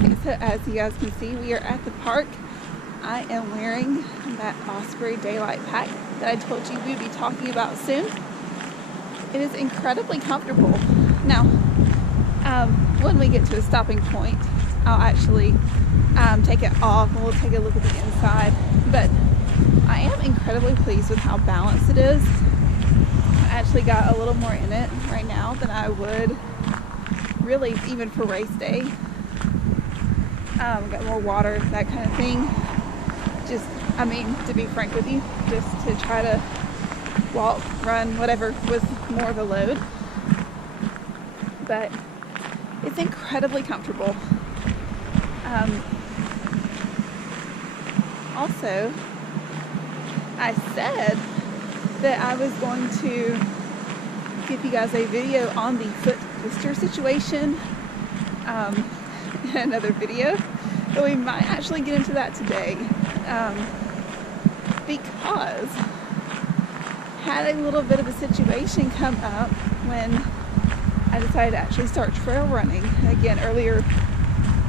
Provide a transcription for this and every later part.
Alright, so as you guys can see, we are at the park. I am wearing that Osprey Daylite pack that I told you we'd be talking about soon. It is incredibly comfortable. Now, when we get to a stopping point, I'll actually take it off and we'll take a look at the inside. But I am incredibly pleased with how balanced it is. I actually got a little more in it right now than I would really even for race day. Got more water, that kind of thing. Just, I mean, to be frank with you, just to try to walk, run, whatever was more of a load. But it's incredibly comfortable. Also, I said that I was going to give you guys a video on the foot blister situation in another video, but we might actually get into that today because had a little bit of a situation come up when I decided to actually start trail running again earlier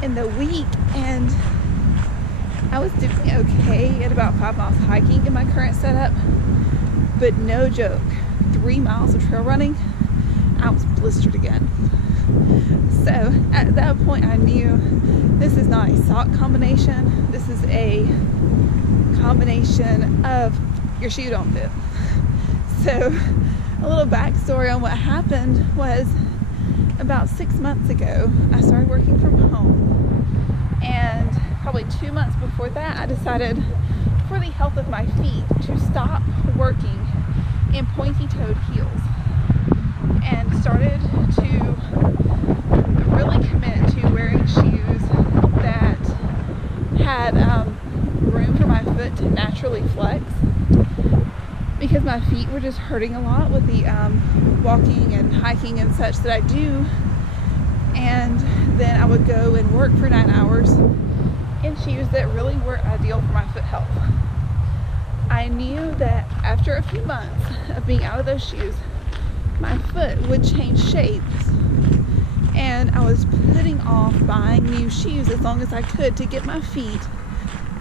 in the week, and I was doing okay at about 5 miles hiking in my current setup, but no joke, 3 miles of trail running, I was blistered again. So at that point I knew this is not a sock combination, this is a combination of your shoe don't fit. So a little backstory on what happened was about 6 months ago I started working from home, and probably 2 months before that I decided for the health of my feet to stop working in pointy-toed heels and started to really commit to wearing shoes that had room for my foot to naturally flex, because my feet were just hurting a lot with the walking and hiking and such that I do. And then I would go and work for 9 hours in shoes that really weren't ideal for my foot health. I knew that after a few months of being out of those shoes, my foot would change shapes, and I was putting off buying new shoes as long as I could to get my feet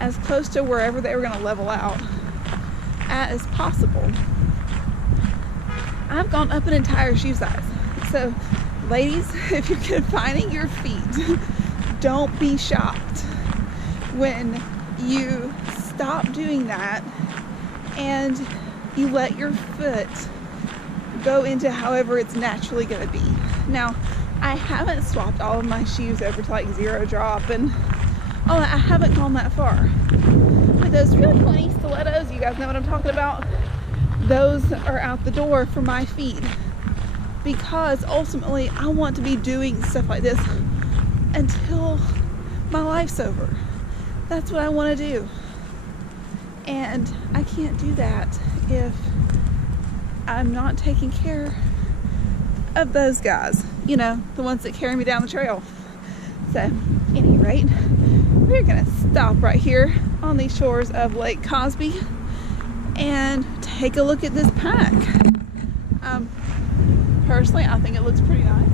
as close to wherever they were going to level out at as possible. I've gone up an entire shoe size. So ladies, if you're confining your feet, don't be shocked when you stop doing that and you let your foot go into however it's naturally going to be. Now, I haven't swapped all of my shoes over to like zero drop, and I haven't gone that far. But those really pointy stilettos, you guys know what I'm talking about, those are out the door for my feet, because ultimately I want to be doing stuff like this until my life's over. That's what I want to do, and I can't do that if I'm not taking care of those guys, you know, the ones that carry me down the trail. So, at any rate, we're gonna stop right here on the shores of Lake Cosby and take a look at this pack. Personally, I think it looks pretty nice.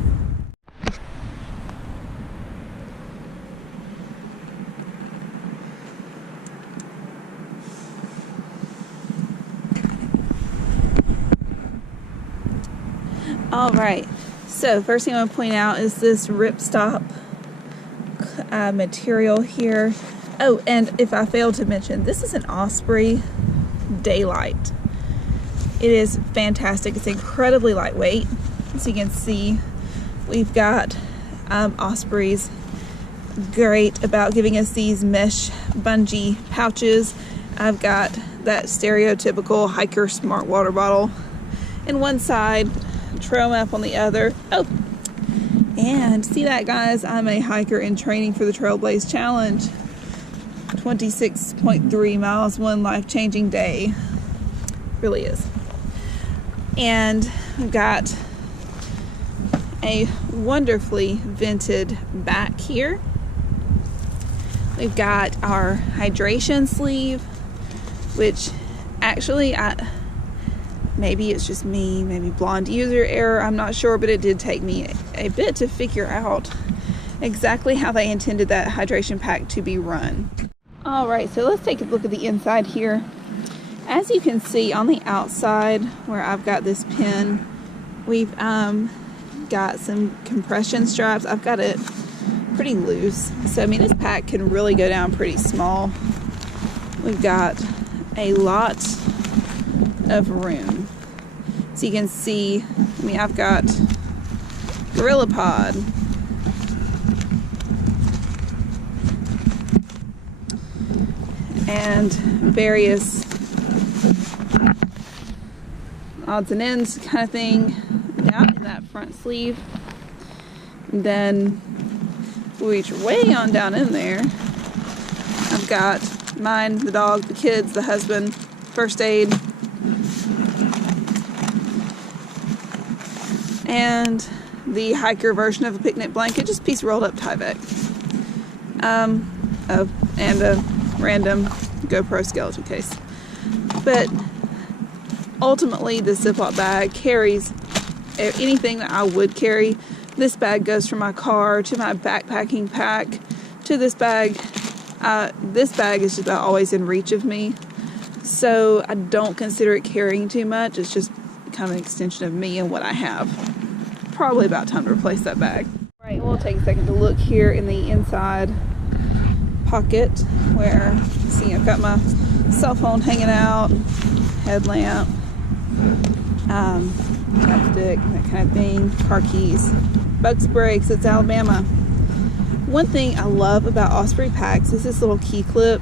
All right, so first thing I want to point out is this ripstop material here. Oh, and if I failed to mention, this is an Osprey Daylite. It is fantastic. It's incredibly lightweight. As you can see, we've got Osprey's great about giving us these mesh bungee pouches. I've got that stereotypical hiker smart water bottle in one side, trail map on the other. Oh, and see that, guys? I'm a hiker in training for the Trailblaze Challenge. 26.3 miles, one life-changing day. Really is. And I've got a wonderfully vented back here. We've got our hydration sleeve, which actually maybe it's just me, maybe blonde user error, I'm not sure, but it did take me a bit to figure out exactly how they intended that hydration pack to be run. All right, so let's take a look at the inside here. As you can see on the outside where I've got this pin, we've got some compression straps. I've got it pretty loose. So I mean, this pack can really go down pretty small. We've got a lot of room. So you can see, I mean, I've got Gorilla Pod, and various odds and ends kind of thing down in that front sleeve. And then we reach way on down in there. I've got mine, the dog, the kids, the husband, first aid, and the hiker version of a picnic blanket, just a piece rolled up Tyvek. Oh, and a random GoPro skeleton case. But ultimately, the Ziploc bag carries anything that I would carry. This bag goes from my car to my backpacking pack to this bag. This bag is just about always in reach of me, so I don't consider it carrying too much. It's just kind of an extension of me and what I have. Probably about time to replace that bag. All right, we'll take a second to look here in the inside pocket where, see, I've got my cell phone hanging out, headlamp, chapstick, that kind of thing, car keys, bug spray, 'cause it's Alabama. One thing I love about Osprey packs is this little key clip.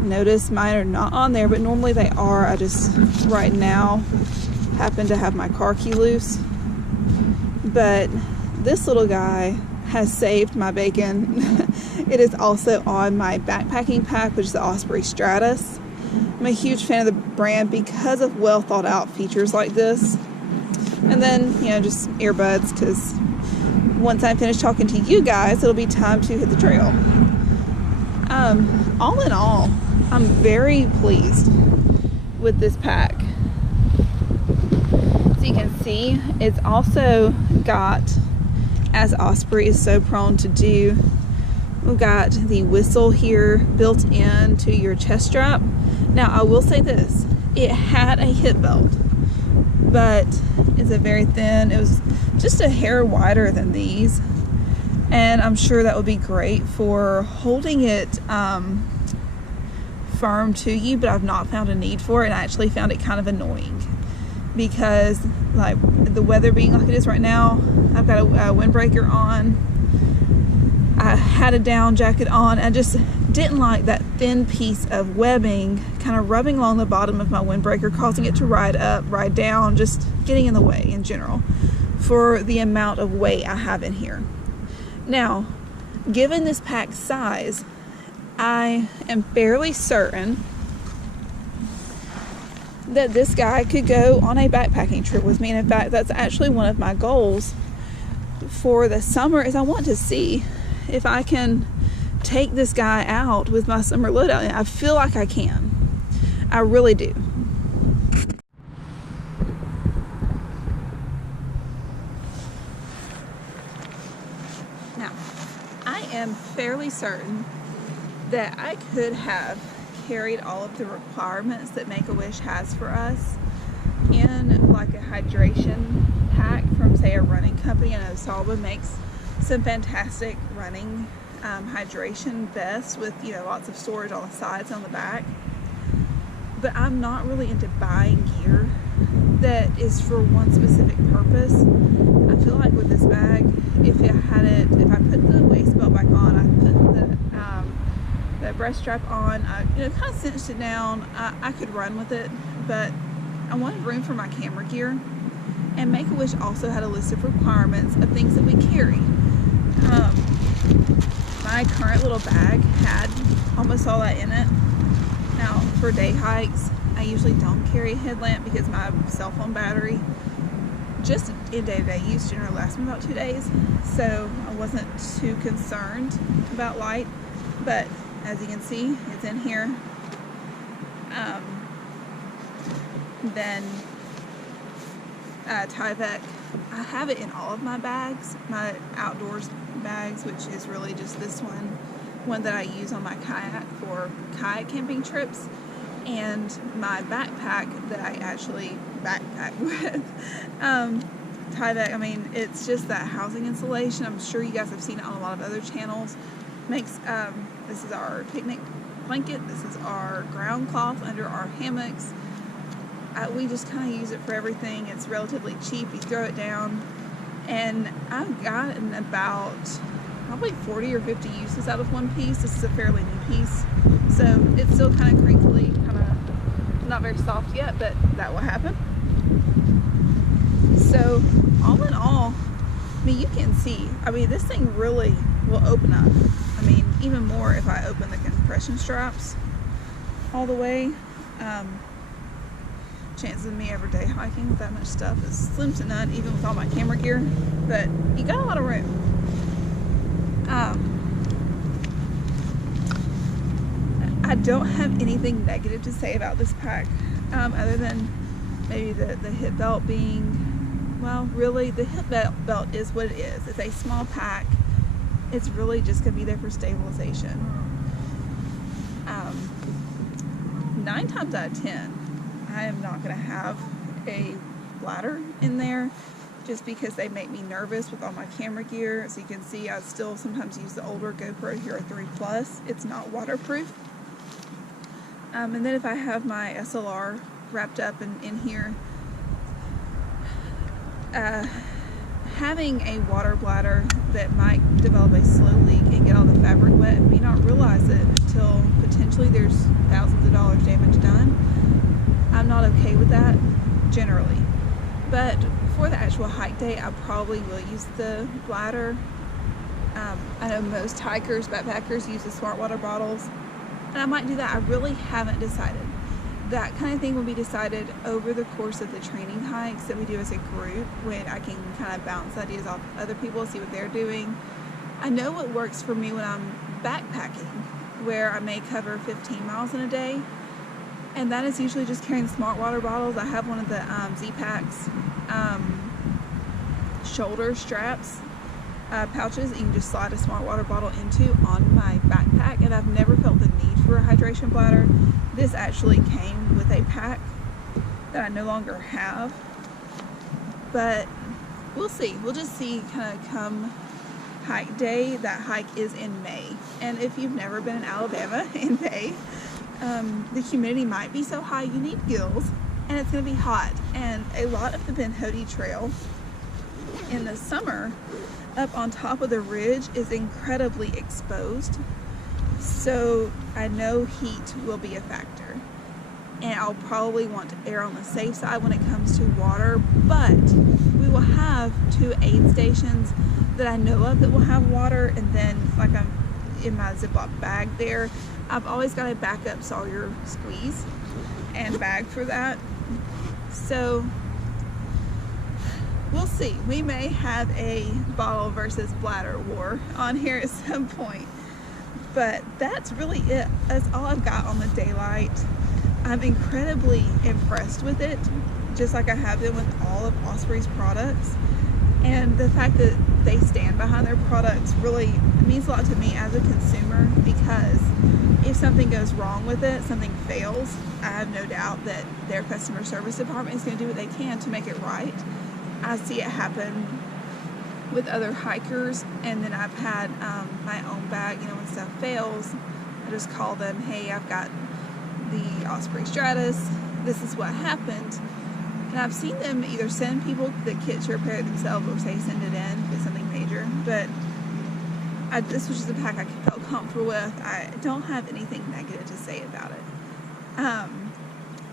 Notice mine are not on there, but normally they are. I just right now happen to have my car key loose. But this little guy has saved my bacon. It is also on my backpacking pack, which is the Osprey Stratus. I'm a huge fan of the brand because of well thought out features like this. And then, you know, just earbuds, because once I'm finished talking to you guys, it'll be time to hit the trail. All in all, I'm very pleased with this pack. So you can see, it's also got, as Osprey is so prone to do, we've got the whistle here built into your chest strap. Now, I will say this, it had a hip belt, but it's a very thin, it was just a hair wider than these. And I'm sure that would be great for holding it firm to you, but I've not found a need for it, and I actually found it kind of annoying because, like, the weather being like it is right now, I've got a windbreaker on, I had a down jacket on, I just didn't like that thin piece of webbing kind of rubbing along the bottom of my windbreaker, causing it to ride up, ride down, just getting in the way in general for the amount of weight I have in here. Now, given this pack size, I am fairly certain that this guy could go on a backpacking trip with me. And in fact, that's actually one of my goals for the summer, is I want to see if I can take this guy out with my summer loadout. And I feel like I can. I really do. Now, I am fairly certain that I could have carried all of the requirements that Make-A-Wish has for us in like a hydration pack from, say, a running company. I know Salva makes some fantastic running hydration vests with, you know, lots of storage on the sides and on the back. But I'm not really into buying gear that is for one specific purpose. I feel like with this bag, if I put the waist belt back on, I put the breast strap on, I kind of cinched it down, I could run with it, but I wanted room for my camera gear. And Make-A-Wish also had a list of requirements of things that we carry. My current little bag had almost all that in it. Now, for day hikes, I usually don't carry a headlamp because my cell phone battery, just in day-to-day use, generally lasts me about 2 days. So I wasn't too concerned about light. But as you can see, it's in here. Then Tyvek. I have it in all of my bags, my outdoors bags, which is really just this one that I use on my kayak for kayak camping trips, and my backpack that I actually backpack with. Tyvek, I mean, it's just that housing insulation. I'm sure you guys have seen it on a lot of other channels. Makes this is our picnic blanket. This is our ground cloth under our hammocks. We just kind of use it for everything. It's relatively cheap. You throw it down, and I've gotten about probably 40 or 50 uses out of one piece. This is a fairly new piece, so it's still kind of crinkly, kind of not very soft yet, but that will happen. So all in all, I mean, you can see, I mean, this thing really will open up. I mean, even more if I open the compression straps all the way. Chances of me ever day hiking with that much stuff is slim to none, even with all my camera gear, but you got a lot of room. I don't have anything negative to say about this pack, other than maybe the hip belt being, well, really the hip belt is what it is. It's a small pack. It's really just going to be there for stabilization. 9 times out of 10, I am not going to have a bladder in there, just because they make me nervous with all my camera gear. As you can see, I still sometimes use the older GoPro Hero 3 Plus. It's not waterproof. And then if I have my SLR wrapped up in here, having a water bladder that might develop a slow leak and get all the fabric wet and me not realize it until potentially there's thousands of dollars damage done, I'm not okay with that generally. But for the actual hike day, I probably will use the bladder. I know most hikers, backpackers use the smart water bottles, and I might do that. I really haven't decided. That kind of thing will be decided over the course of the training hikes that we do as a group, when I can kind of bounce ideas off other people, see what they're doing. I know what works for me when I'm backpacking, where I may cover 15 miles in a day, and that is usually just carrying smart water bottles. I have one of the Z-Packs shoulder straps pouches that you can just slide a smart water bottle into on my backpack, and I've never felt the need for a hydration bladder. This actually came with a pack that I no longer have, but we'll see. We'll just see kind of come hike day. That hike is in May, and if you've never been in Alabama in May, the humidity might be so high you need gills, and it's going to be hot. And a lot of the Ben Hody Trail in the summer up on top of the ridge is incredibly exposed, so I know heat will be a factor, and I'll probably want to err on the safe side when it comes to water. But we will have 2 aid stations that I know of that will have water, and then like I'm in my Ziploc bag there, I've always got a backup Sawyer squeeze and bag for that. So we'll see. We may have a bottle versus bladder war on here at some point, but that's really it. That's all I've got on the Daylite. I'm incredibly impressed with it, just like I have been with all of Osprey's products. And the fact that they stand behind their products really means a lot to me as a consumer, because if something goes wrong with it, something fails, I have no doubt that their customer service department is going to do what they can to make it right. I see it happen with other hikers, and then I've had my own bag, you know, when stuff fails, I just call them, hey, I've got the Osprey Stratus, this is what happened. And I've seen them either send people the kit to repair it themselves, or say send it in if it's something major. But this was just a pack I felt comfortable with. I don't have anything negative to say about it.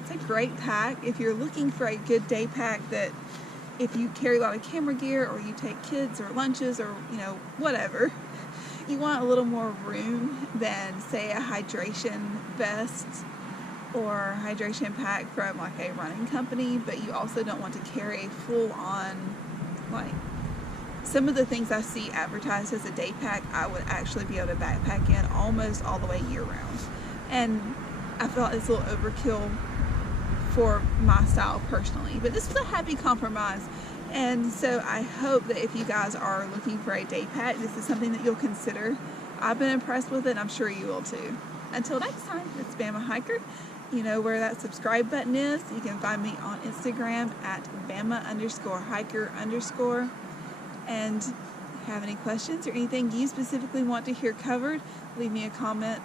It's a great pack if you're looking for a good day pack, that if you carry a lot of camera gear, or you take kids or lunches, or you know, whatever, you want a little more room than say a hydration vest or hydration pack from like a running company, but you also don't want to carry a full-on, like some of the things I see advertised as a day pack, I would actually be able to backpack in almost all the way year round. And I felt it's a little overkill for my style personally. But this was a happy compromise. And so I hope that if you guys are looking for a day pack, this is something that you'll consider. I've been impressed with it, and I'm sure you will too. Until next time, it's Bama Hiker. You know where that subscribe button is. You can find me on Instagram at Bama_hiker_. And if you have any questions or anything you specifically want to hear covered, leave me a comment.